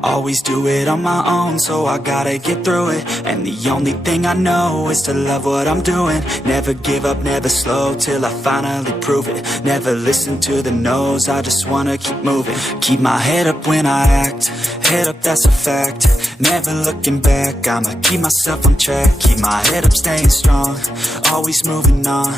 Always do it on my own, so I gotta get through it. And the only thing I know is to love what I'm doing. Never give up, never slow, till I finally prove it. Never listen to the no's, I just wanna keep moving. Keep my head up when I act, head up, that's a fact. Never looking back, I'ma keep myself on track. Keep my head up, staying strong, always moving on.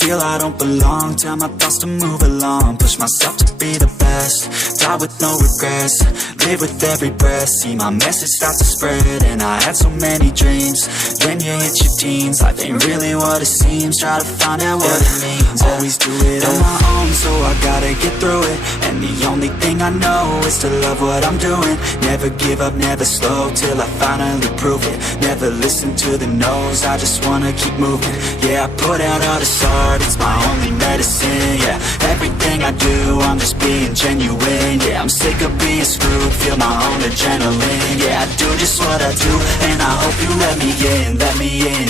Feel I don't belong, tell my thoughts to move along. Push myself to be the best, die with no regrets. Live with every breath, see my message start to spread. And I had so many dreams, then you hit your teens. Life ain't really what it seems, try to find out what it means. Always do it on my own, so I gotta get through it. And the only thing I know is to love what I'm doing. Never give up, never slow, till I finally prove it. Never listen to the no's, I just wanna keep moving. Yeah, I put out all this art, it's my only medicine. Yeah, everything I do, I'm just being genuine. Yeah, I'm sick of being screwed, feel my own adrenaline. Yeah, I do just what I do, and I hope you let me in,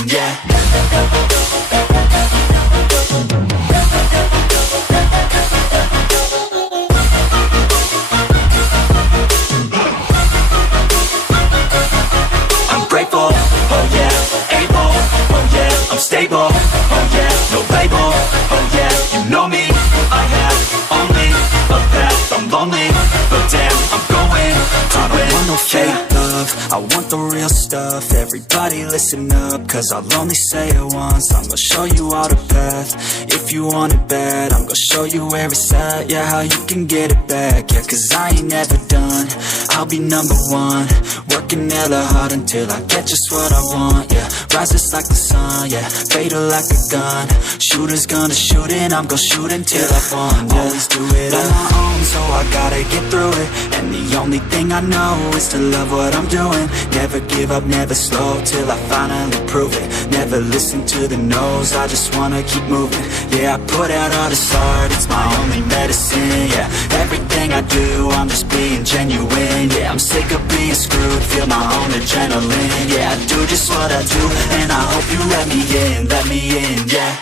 yeah. I'm grateful, oh yeah, able, oh yeah, I'm stable, oh yeah, no label, oh yeah, you know me, I have only a path, I'm lonely, but damn, I'm going to win. I don't want no fake love, I want the real stuff. Everybody listen up, cause I'll only say it once. I'm gonna show you all the path, if you want it bad. I'm gonna show you where it's at, yeah, how you can get it back. Yeah, cause I ain't never done, I'll be number one, working hella hard until I get just what I want, yeah. Rises like the sun, yeah, fatal like a gun. Shooters gonna shoot and I'm gonna shoot until I fall, yeah. Always do it on my own, so I gotta get through it. And the only thing I know is to love what I'm doing. Never give up, never slow, till I finally prove it. Never listen to the no's, I just wanna keep moving. Yeah, I put out all this art, it's my only medicine, yeah. Everything I do, I'm just being genuine, yeah. I'm sick of being screwed, feel my own adrenaline, yeah. I do just what I do, and I hope you let me in, yeah.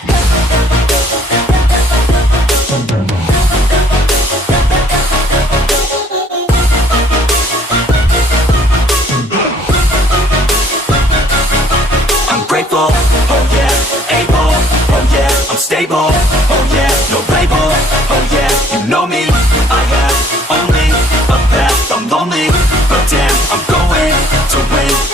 I'm grateful, oh yeah, able, oh yeah, I'm stable, oh yeah, no label, oh yeah, you know me, I have only a path, I'm lonely, but damn, I'm going to win.